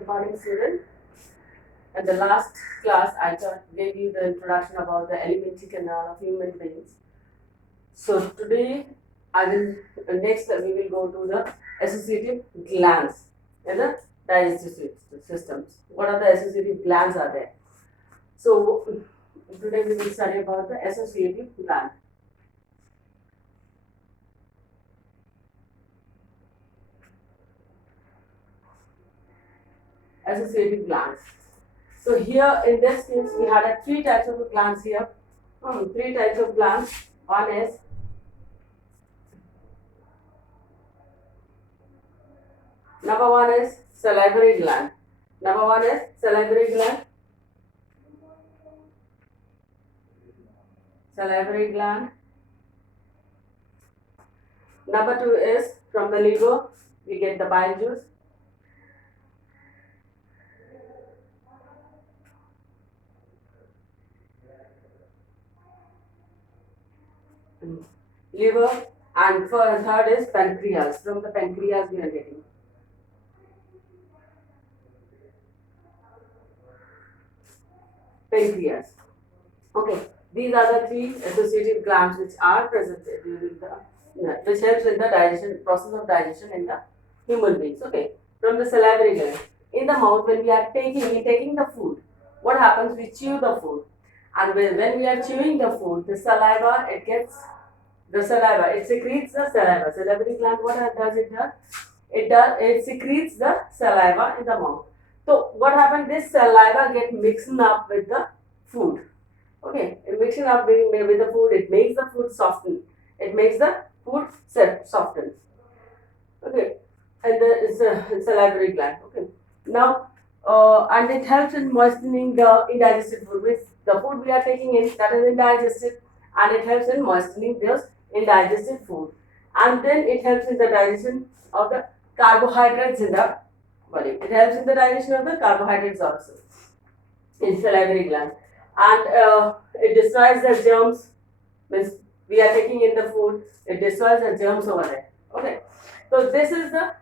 Good morning, student. In the last class, I gave you the introduction about the alimentary canal of human beings. So today, I will next we will go to the associative glands in the digestive systems. What are the associative glands are there? So today we will study about the associative gland. Associative glands. So here in this case, we had three types of glands here. Three types of glands. One is number one is salivary gland. Number one is salivary gland. Salivary gland. Number two is from the liver, we get the bile juice. Liver, and for third is pancreas. From the pancreas we are getting. Pancreas. Okay, these are the three associative glands which are present during which helps in the digestion process of digestion in the human beings. Okay, from the salivary gland. In the mouth, when we are taking the food, what happens? We chew the food, and when we are chewing the food, the saliva it secretes the saliva. Salivary gland, what does it do? It secretes the saliva in the mouth. So what happens? This saliva get mixed up with the food. Okay, mixing up with the food, it makes the food soften. It makes the food soften. Okay, and it's a salivary gland. Okay, now and it helps in moistening the indigested food. With the food we are taking in, that is indigested, and it helps in moistening those indigested food, and then it helps in the digestion of the carbohydrates in the body. It helps in the digestion of the carbohydrates also in salivary gland, and it destroys the germs. Means we are taking in the food, it destroys the germs over there. Okay, so this is the.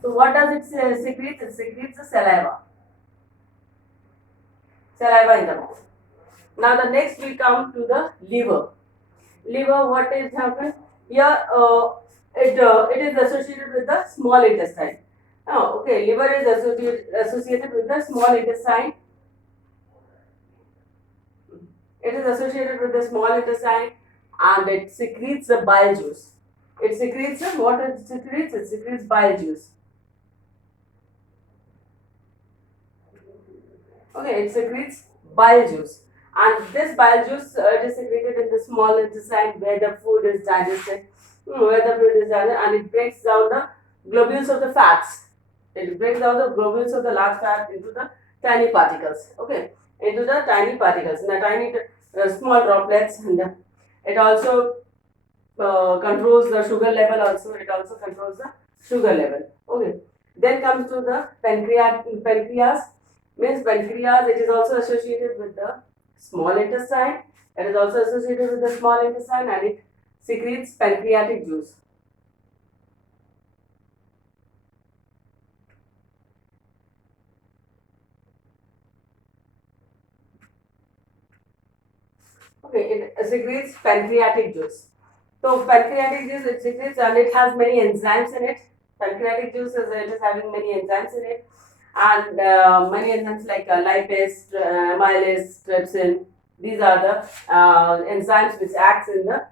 So what does it secrete? It secretes the saliva. Saliva in the mouth. Now the next we come to the liver. Liver, what is happened here? It is associated with the small intestine. Oh, okay. Liver is associated with the small intestine. It is associated with the small intestine, and it secretes the bile juice. It secretes what it secretes? It secretes bile juice. Okay, it secretes bile juice, and this bile juice it is secreted in the small intestine where the food is digested, and it breaks down the globules of the fats. It breaks down the globules of the large fat into the tiny particles. Okay, into the tiny particles, in the tiny small droplets, and it also controls the sugar level. Also, it also controls the sugar level. Okay, then comes to the pancreas. Means pancreas, it is also associated with the small intestine. It is also associated with the small intestine, and it secretes pancreatic juice. Okay, it secretes pancreatic juice. So pancreatic juice it secretes, and it has many enzymes in it. Pancreatic juice is having many enzymes in it, and many enzymes like lipase, amylase, trypsin. These are the enzymes which acts in the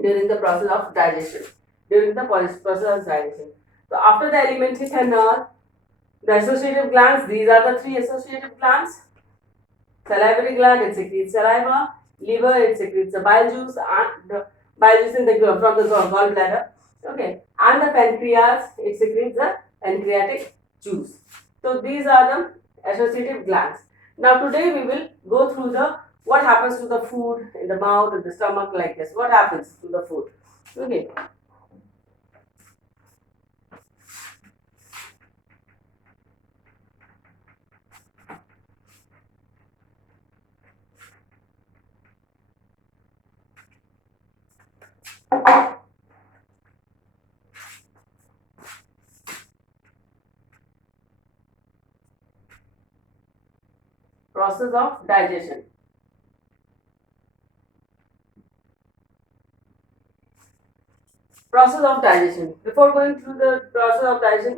during the process of digestion. During the process of digestion. So after the alimentary canal, the associative glands. These are the three associative glands. Salivary gland, it secretes saliva. Liver, it secretes the bile juice, and the bile juice from the gallbladder. Okay, and the pancreas, it secretes the pancreatic juice. So these are the associative glands. Now today we will go through the what happens to the food in the mouth and the stomach like this. What happens to the food? Okay. Process of digestion. Process of digestion. Before going through the process of digestion,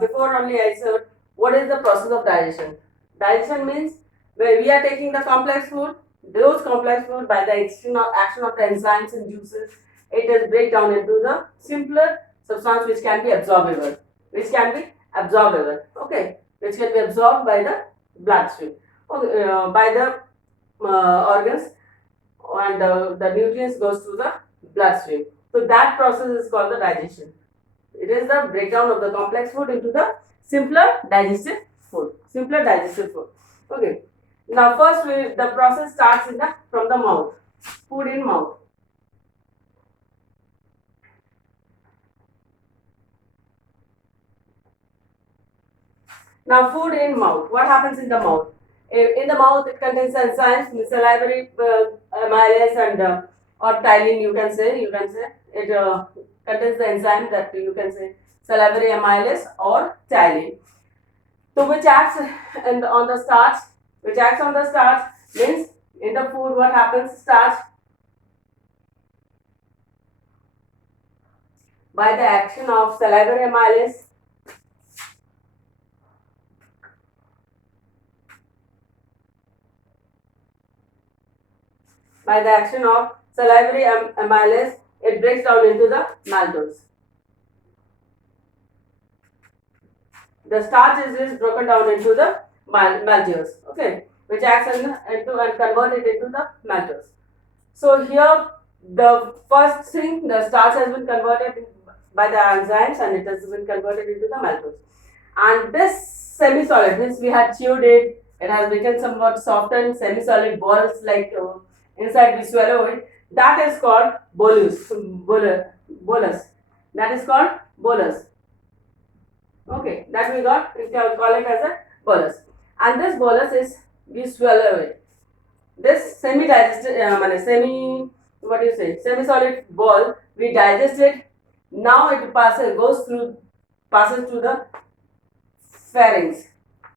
before only I said what is the process of digestion. Digestion means where we are taking the complex food, those complex food by the action of the enzymes and juices, it is break down into the simpler substance which can be absorbable, okay, which can be absorbed by the bloodstream, okay, by the organs, and the nutrients goes to the bloodstream. So that process is called the digestion. It is the breakdown of the complex food into the simpler digestive food. Okay. Now first the process starts from the mouth. Food in mouth. Now food in mouth. What happens in the mouth? In the mouth it contains enzymes, salivary amylase and or ptyalin. You can say it contains the enzyme that you can say salivary amylase or ptyalin. So which acts on the starch, means in the food what happens, starch by the action of salivary amylase it breaks down into the maltose. The starch is broken down into the maltose, okay, which acts into and convert it into the maltose. So here the first thing, the starch has been converted by the enzymes and it has been converted into the maltose. And this semi-solid, means we had chewed it, it has become somewhat softened semi-solid balls like inside we swallow it. That is called bolus. That is called bolus. Okay, that we can call it as a bolus. And this bolus is, we swallow it. This semi-solid ball, we digest it. Now it passes to the pharynx.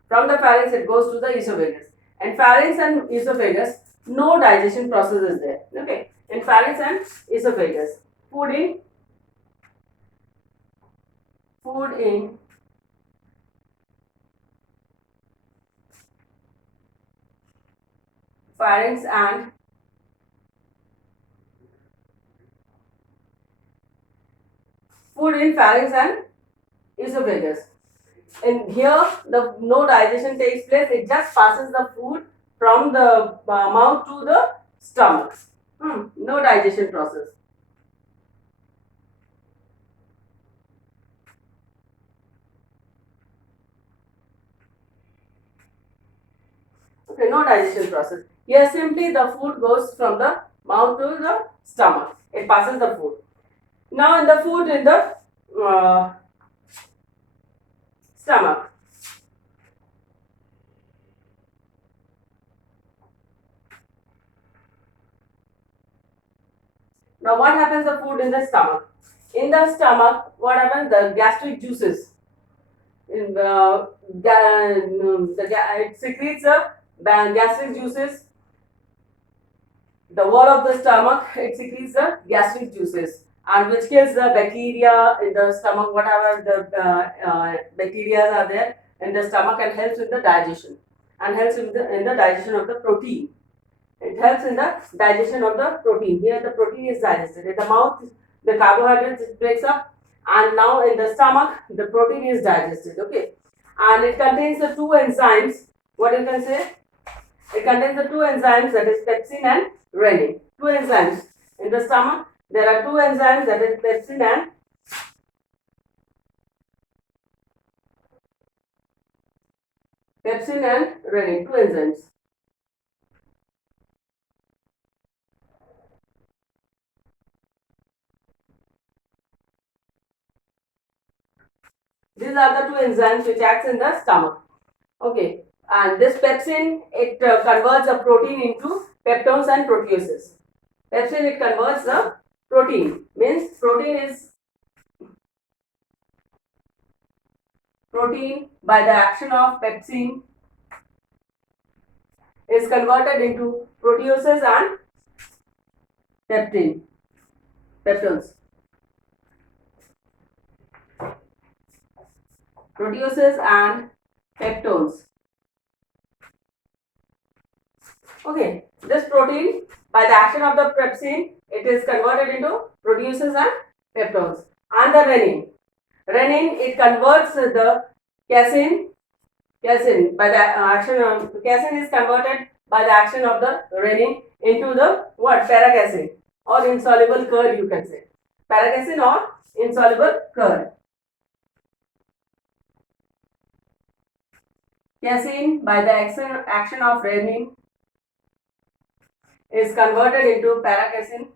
From the pharynx it goes to the esophagus. And pharynx and esophagus, no digestion process is there. Okay, in pharynx and esophagus, food in pharynx and esophagus. And here the no digestion takes place. It just passes the food from the mouth to the stomach. No digestion process. Okay, no digestion process. Here simply the food goes from the mouth to the stomach. It passes the food. Now in the food in the stomach. Now what happens the food in the stomach? In the stomach, what happens? The gastric juices. It secretes the gastric juices. The wall of the stomach, it secretes the gastric juices, and which kills the bacteria in the stomach, whatever the bacteria are there in the stomach, and helps in the digestion, and helps in the digestion of the protein. It helps in the digestion of the protein. Here the protein is digested. In the mouth, the carbohydrates it breaks up, and now in the stomach, the protein is digested. Okay, and it contains the two enzymes. What you can say? It contains the two enzymes, that is pepsin and renin. Two enzymes in the stomach. There are two enzymes, that is pepsin and renin. Two enzymes. These are the two enzymes which acts in the stomach. Okay, and this pepsin, it converts a protein into peptones and proteases. Pepsin, it converts the protein, means protein by the action of pepsin is converted into proteases and peptones. Proteases and peptones. Okay, this protein, by the action of the pepsin, it is converted into proteases and peptones. And the renin. Renin, it converts the casein. Casein, by the action of casein is converted by the action of the renin into the what? Paracasein or insoluble curd, you can say. Paracasein or insoluble curd. Casein, by the action of renin, is converted into paracasein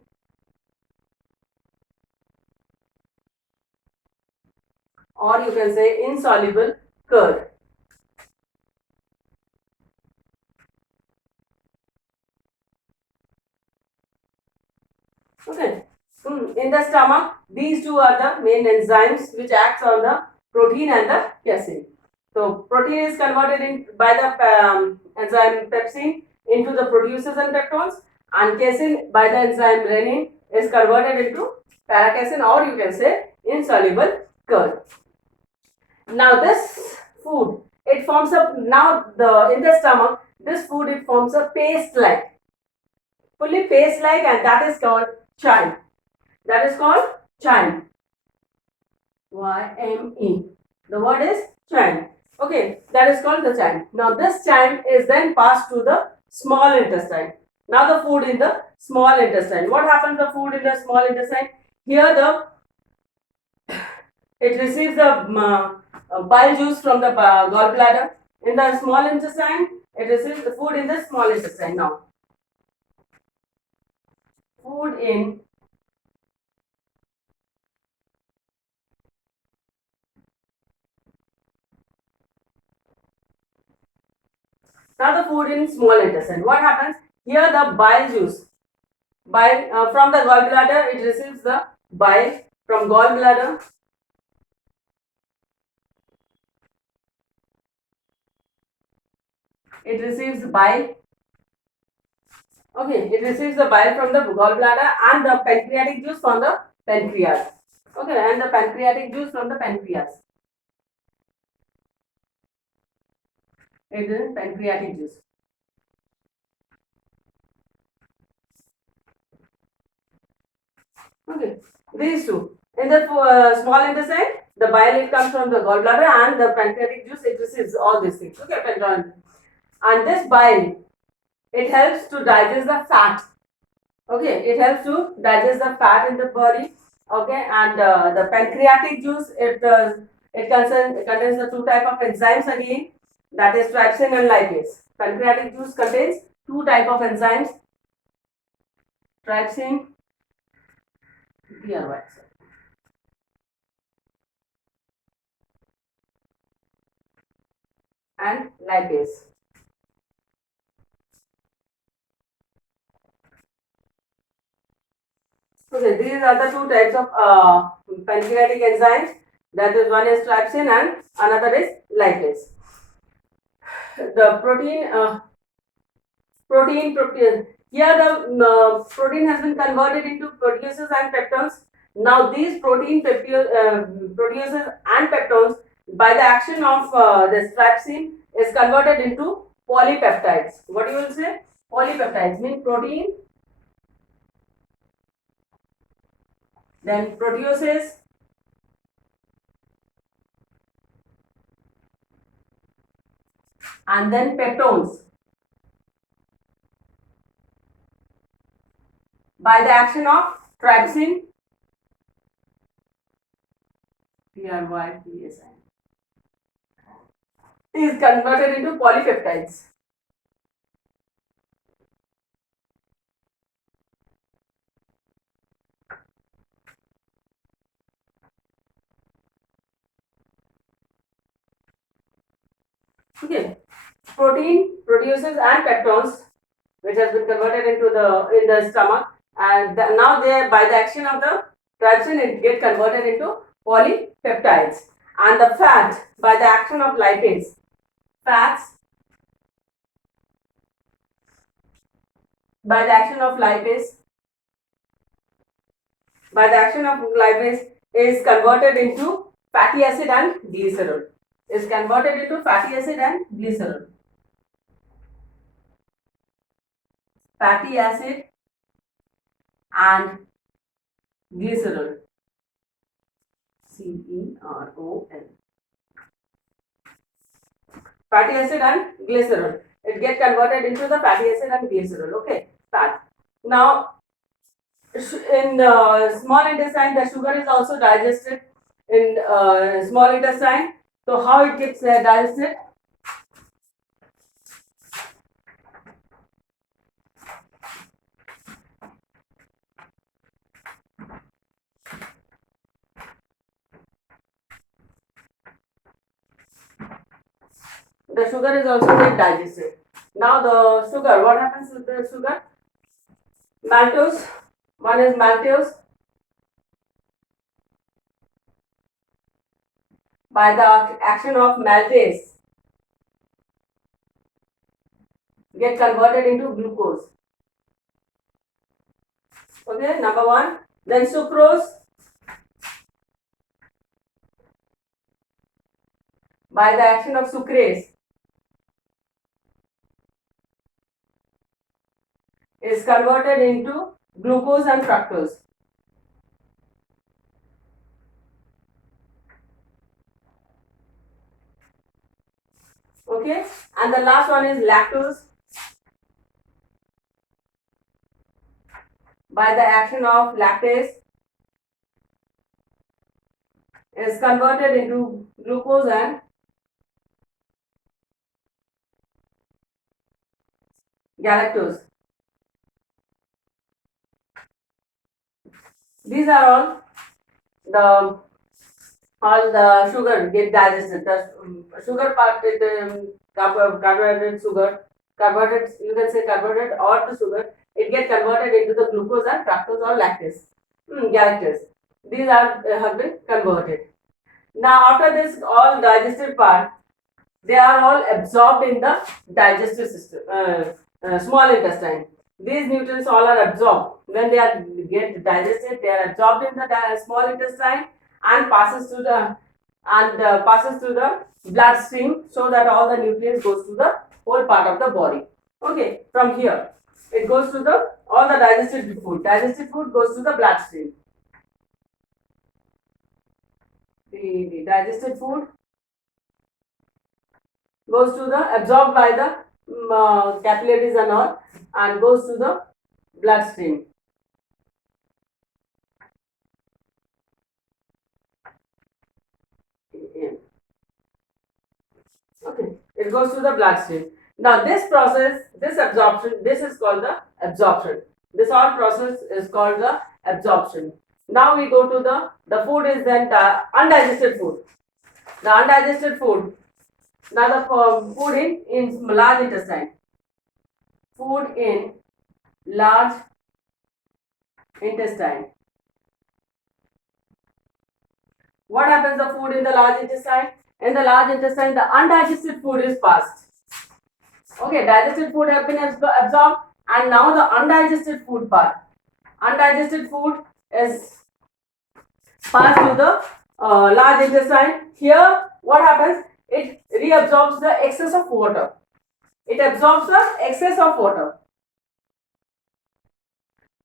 or you can say insoluble curd. Okay. In the stomach, these two are the main enzymes which acts on the protein and the casein. So protein is converted in by the enzyme pepsin into the proteases and peptones, and casein by the enzyme renin is converted into paracasein or you can say insoluble curd. Now this food, it forms a, in the stomach, this food, it forms a paste like, fully paste like, and that is called chyme. That is called chyme. Y-M-E. The word is chyme. Okay, that is called the chyme. Now this chyme is then passed to the small intestine. Now the food in the small intestine. What happens to the food in the small intestine? Here it receives the bile juice from the gallbladder. In the small intestine, it receives the food in the small intestine. Now, food in now the food in small intestine. What happens? Here the bile juice, bile from the gallbladder, it receives the bile from gallbladder. It receives bile. Okay, it receives the bile from the gallbladder and the pancreatic juice from the pancreas. Okay, and the pancreatic juice from the pancreas. It is pancreatic juice. Okay, these two. In the small intestine, the bile, it comes from the gallbladder, and the pancreatic juice, it receives all these things. Okay, and this bile, it helps to digest the fat. Okay, it helps to digest the fat in the body. Okay, and the pancreatic juice, it contains the two type of enzymes again, that is trypsin and lipase. Pancreatic juice contains two type of enzymes, trypsin, and lipase. Okay, these are the two types of pancreatic enzymes. That is, one is trypsin and another is lipase. The protein, here the protein has been converted into proteases and peptones. Now these proteases and peptones, by the action of this trypsin, is converted into polypeptides. What you will say? Polypeptides mean protein, then proteases, and then peptones. By the action of trypsin, Trypsin, is converted into polypeptides. Okay, protein, proteases, and peptones, which has been converted into in the stomach, and now they, by the action of the trypsin, it get converted into polypeptides, and the fat, by the action of lipase, fats by the action of lipase, is converted into fatty acid and glycerol. Is converted into fatty acid and glycerol. Fatty acid and glycerol. CEROL. Fatty acid and glycerol. It gets converted into the fatty acid and glycerol. Okay, fat. Now, in the small intestine, the sugar is also digested in small intestine. So, how it gets digested? The sugar is also get digested. Now, the sugar, what happens with the sugar? Maltose. One is maltose. By the action of maltase, get converted into glucose. Okay, number one. Then sucrose, by the action of sucrase, is converted into glucose and fructose. Okay, and the last one is lactose. By the action of lactase, is converted into glucose and galactose. These are all the sugar get digested. The sugar part, carbohydrate sugar, converted, you can say converted or to sugar, it get converted into the glucose and fructose or lactase, galactose. These are have been converted. Now after this all digested part, they are all absorbed in the digestive system, small intestine. These nutrients all are absorbed. When they are get digested, they are absorbed in the small intestine and passes to the bloodstream, so that all the nutrients goes to the whole part of the body. Okay, from here it goes to the all the digested food. Digested food goes to the bloodstream. The digested food goes to the absorbed by the capillaries and all, and goes to the bloodstream. Okay, it goes to the bloodstream. Now this process, this absorption, this is called the absorption. This whole process is called the absorption. Now we go to the food is then the undigested food. The undigested food. Now the food in large intestine. Food in large intestine. What happens the food in the large intestine? In the large intestine, the undigested food is passed. Okay, digested food have been absorbed, and now the undigested food part. Undigested food is passed to the large intestine. Here, what happens? It reabsorbs the excess of water. It absorbs the excess of water.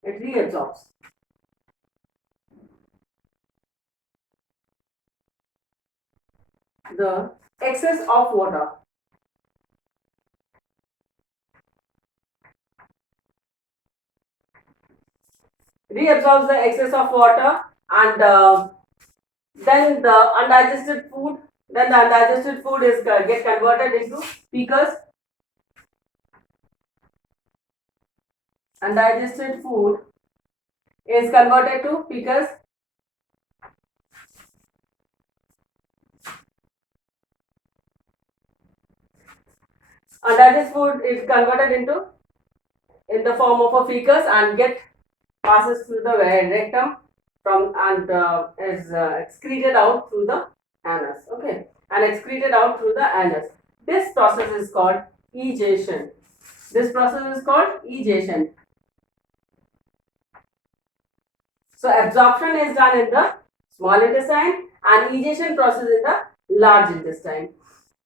It reabsorbs. The excess of water. Reabsorbs the excess of water, and then the undigested food. Then the undigested food is get converted into fecus. Undigested food is converted to fecus. Undigested food is converted into in the form of a fecus and passes through the rectum and is excreted out through the anus. Okay, and excreted out through the anus. This process is called egestion. This process is called egestion. So absorption is done in the small intestine and egestion process in the large intestine.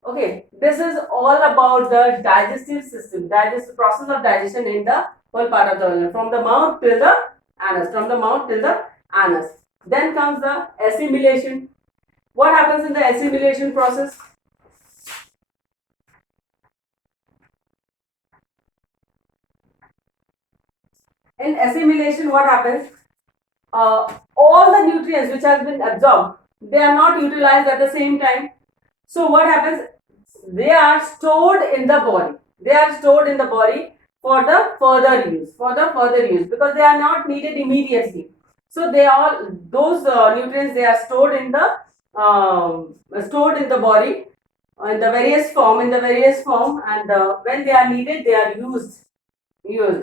Okay, this is all about the digestive system, digestive process of digestion in the whole part of the organ, from the mouth till the anus, from the mouth till the anus. Then comes the assimilation. What happens in the assimilation process? In assimilation, what happens? All the nutrients which has been absorbed, they are not utilized at the same time. So what happens? They are stored in the body. They are stored in the body for the further use, because they are not needed immediately. So they all those nutrients, they are stored in the body in the various form, and when they are needed, they are used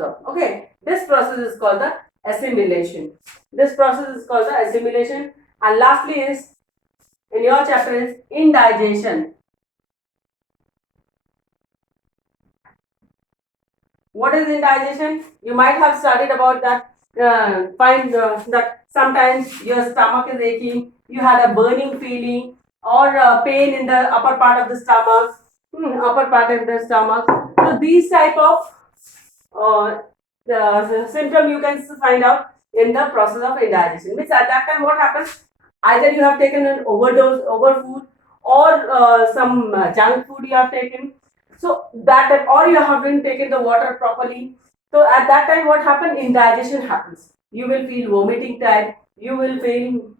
up. Okay, this process is called the assimilation. And lastly is, in your chapter, is indigestion. What is indigestion? You might have studied about that. Find that sometimes your stomach is aching, you had a burning feeling, or pain in the upper part of the stomach. So these type of the symptom you can find out in the process of indigestion. Means at that time what happens? Either you have taken an overdose, overfood, or some junk food you have taken. So that, or you haven't taken the water properly. So at that time what happens? Indigestion happens. You will feel vomiting type. You will feel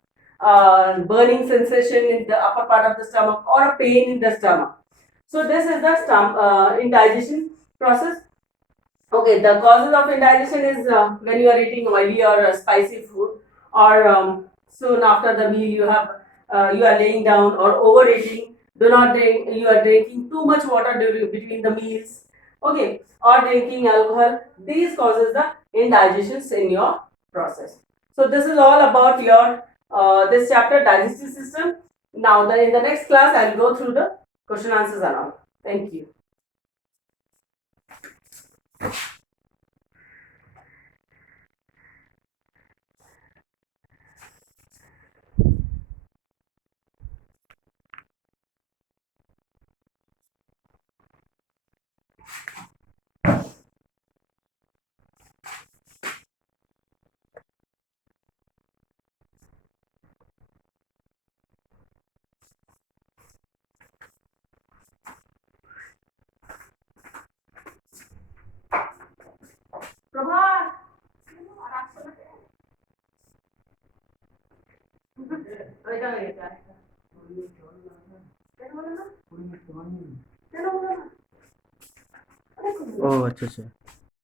burning sensation in the upper part of the stomach, or a pain in the stomach. So this is the indigestion process. Okay, the causes of indigestion is when you are eating oily or spicy food, or soon after the meal you are laying down, or overeating. Do not drink. You are drinking too much water during between the meals. Okay, or drinking alcohol. These causes the indigestions in your process. So this is all about your this chapter, digestive system. Now, in the next class, I will go through the question answers and all. Thank you. Prabhat. ओह अच्छा अच्छा